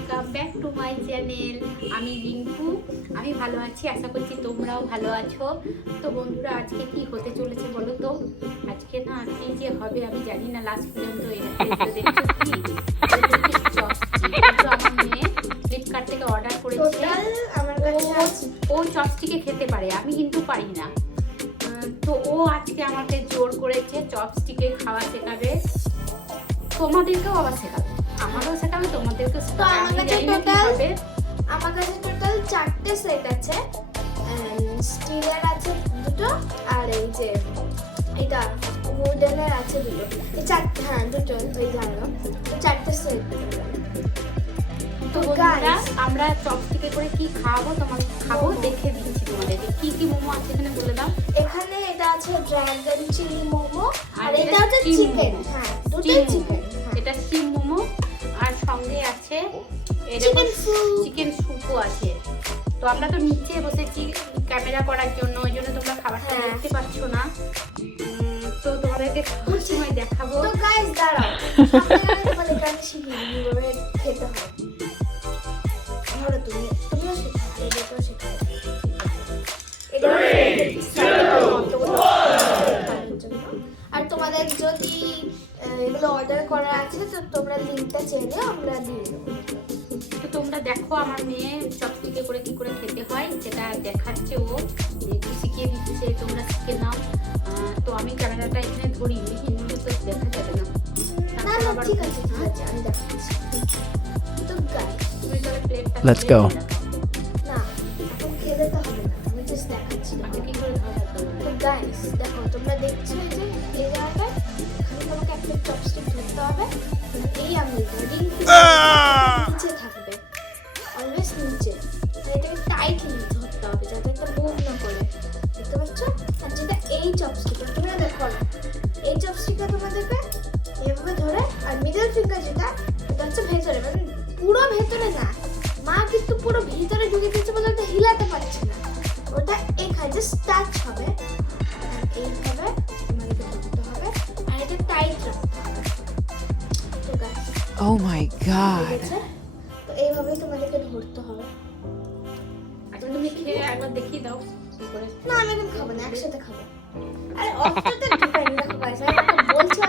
Welcome back to my channel আমি রিঙ্কু। আমি ভালো আছি আশা করছি তোমরাও ভালো আছো। তো বন্ধুরা আজকে কি হতে চলেছে বলো তো? আজকে না কি যে হবে আমি জানি না লাস্ট পর্যন্ত ফ্লিপকার্ট থেকে অর্ডার করেছে। ও চপস্টিকে খেতে পারে আমি কিন্তু পারি না। তো ও আজকে আমাকে জোর করেছে চপস্টিকে খাওয়া শেখাবে। তোমাদেরকেও আবার শেখাবে। আমারও শেখাবে তোমাদেরকেও তো শেখাবে আমার কাছে কি আমার কাছে টোটাল চারটে সেট আছে। স্টিলের আছে দুটো আর এই যে এটা উডেনের আছে দুটো। এই চারটে হ্যাঁ দুটো ওই জানো চারটে সেট তো বন্ধুরা আমরা চপস্টিকে করে কি খাব তোমাদের খাব দেখে দিচ্ছি তোমাদেরকে। কি কি মোমো আছে এখানে বলে দাও। এখানে এটা আছে ড্রাগন চিলি মোমো আর এটা হচ্ছে চিকেন হ্যাঁ দুটোই চিকেন চিকেন স্যুপ চিকেন স্যুপও আছে। তো আমরা তো নিচে বসেছি ক্যামেরা করার জন্য ওই জন্য তোমরা খাবারটা হ্যাঁ। দেখতে পাচ্ছ না। তো তোমাদেরকে খাওয়ার সময় দেখাবো? তো গাইস দাঁড়াও। তোমাদের কাছে শিখিয়ে দিই কীভাবে খেতে হয়? ধরো তুমি তুমিও শেখো আর এটাকেও এটা আর তোমাদের যদি এগুলো অর্ডার করা আছে তো তোমরা লিঙ্কটা চেয়ে আমরা দিয়ে দেবো। তোমরা দেখো আমার মেয়ে চপস্টিকে করে কি করে খেতে হয় সেটা দেখাচ্ছে ও। একটু শিখিয়ে দিচ্ছে তোমরা শিখে নাও। তো আমি ক্যামেরাটা এখানে ধরি কিন্তু তো দেখা যাবে না। আমি প্লেটটা Let's go. আমি আচ্ছা গাইস দেখো তোমরা দেখছ যে এই তোমাকে একটা চপস্টিক ধরতে হবে। এই রিং এই চপস্টিকটা তোমরা দেখো না। এই চপস্টিকটা তোমাদেরকে এভাবে ধরে আর মিডল ফিঙ্গার যেটা এটা হচ্ছে ভেতরে মানে পুরো ভেতরে না মা কিন্তু পুরো ভিতরে ঢুকে দিচ্ছে বলে ওটা হিলাতে পারছে না। ওটা এখানে জাস্ট টাচ হবে। এইভাবে তোমাদেরকে ধরতে হবে আর এটা টাইট রাখতে হবে। তো গাইস Oh দেখিয়ে দাও না আমি এখন খাব না একসাথে খাব। আরে অফটাতে ঢুকাই দেখো বলছি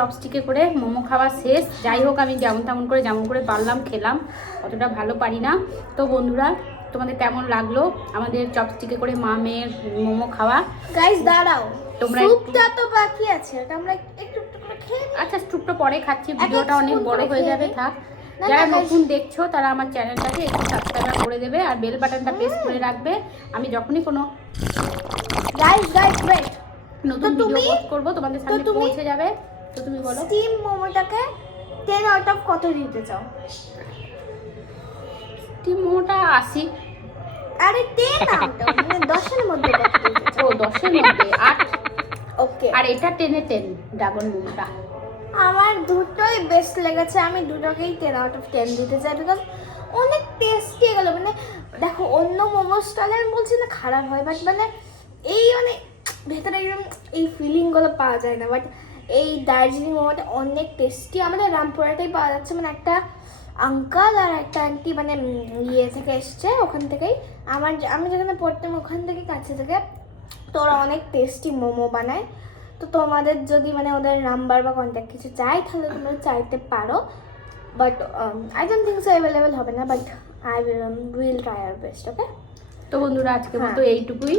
চপস্টিকে করে মোমো খাওয়া শেষ। যাই হোক আমি যেমন তেমন করে যেমন করে পারলাম খেলাম। অতটা ভালো পারি না। তো বন্ধুরা তোমাদের কেমন লাগল আমাদের চপস্টিকে করে মা মেয়ের মোমো খাওয়া? গাইস দাঁড়াও। তোমরা স্যুপটা তো বাকি আছে আমরা একটু একটু করে খেয়ে আচ্ছা স্টুপটা পরে খাচ্ছি ভিডিওটা অনেক বড় হয়ে যাবে থাক। যারা নতুন দেখছ তারা আমার চ্যানেলটাকে একটু সাবস্ক্রাইব করে দেবে আর বেল বাটনটা প্রেস করে রাখবে। আমি যখনই কোনো গাইস গাইস ওয়েট নতুন ভিডিও পোস্ট করব তোমাদের সামনে পৌঁছে যাবে। তো তুমি বলো। স্টিম মোমোটাকে টেন আউট অফ কত দিতে চাও? টিম মোমোটা আসি আরে টেন আউট অফ মানে দশের মধ্যে ও দশের মধ্যে আট। ওকে। আর এটা টেনে টেন ড্রাগন মোমোটা। আমার দুটোই বেস্ট লেগেছে আমি দুটোকেই টেন আউট অফ টেন দিতে চাই বিকজ অনেক টেস্টি এগুলো মানে দেখো অন্য মোমো স্টলে আমি বলছি না খারাপ হয় বাট মানে এই মানে ভেতরে একদম এই ফিলিংগুলো পাওয়া যায় না বাট এই দার্জিলিং মোমোটা অনেক টেস্টি আমাদের রামপুরাটাই পাওয়া যাচ্ছে মানে একটা আঙ্কাল আর একটা আন্টি মানে ইয়ে থেকে এসছে ওখান থেকেই। আমার আমি যেখানে পড়তাম ওখান থেকে কাছে থেকে। তো ওরা অনেক টেস্টি মোমো বানায়। তো তোমাদের যদি মানে ওদের নাম্বার বা কন্ট্যাক্ট কিছু চাই তাহলে তোমরা চাইতে পারো। But I don't think so available হবে না but I will try our best okay তো বন্ধুরা আজকে হ্যাঁ। মতো এইটুকুই।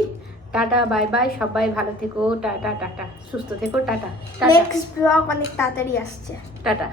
টাটা বাই বাই সবাই ভালো থেকো টাটা টাটা সুস্থ থেকো টাটা টাটা। নেক্সট ব্লগ অনেক তাড়াতাড়ি আসছে। টাটা।